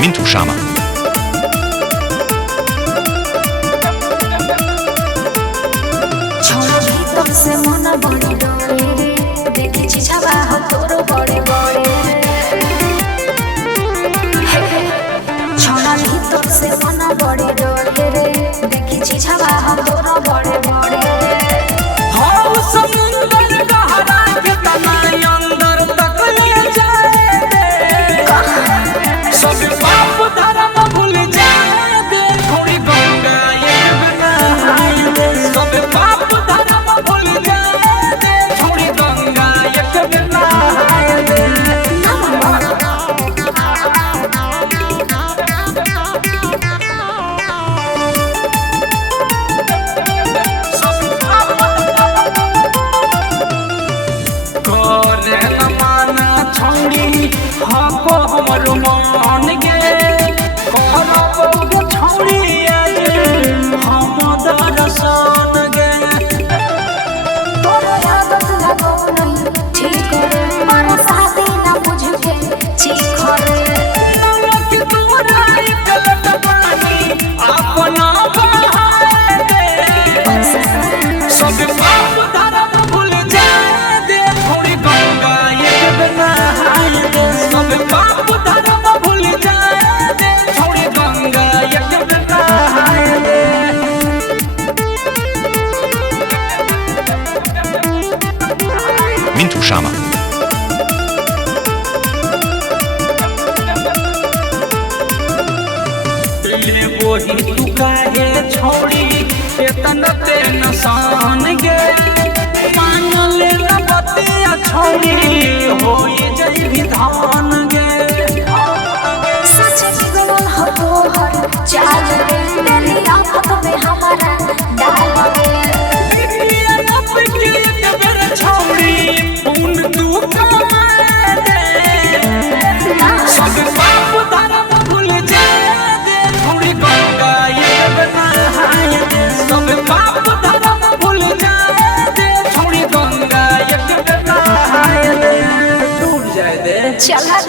Mintu Shama. से मन बड़ी डरे देखी छावा हो तोरो बड़े बड़े छोड़ा भीतर से मन बड़ी डरे रे देखी छावा हो तोरो बड़े बड़े हो समुंदर गहरा के तनाई अंदर तक ले जाए दे सब पाप धर्म भूल जाए दे थोड़ी गंगा एक बिना हाय दे सब पाप हमरो मन गे कहब छोड़ी हम दर्शन गे तोरा आदत लगो नहीं ठीक रे मारो साथी ना बुझ के ठीक रे नमक तोरा एक लट पानी अपना बहाए दे सब पाप धर्म भूल जाए दे थोड़ी गंगा एक बिना हाय दे सब पाप धर्म भूल जाए दे थोड़ी गंगा एक बिना हाय दे Mintu Shama. ले वही तू काहे छोड़ी एतन ते नसान गे मान ले न बतिया छोड़ी होई जई विधान गे सच बिगड़ल हो तोहर चाल रे तेरी आंखों में हमारा डाल रे ये नप के एक बेर छोड़ी पून तू कमाए दे सब पाप धर्म भूल जाए दे थोड़ी गंगा ये बिना हाय दे सब पाप धर्म भूल जाए दे थोड़ी गंगा ये बिना हाय दे डूब जाए दे चला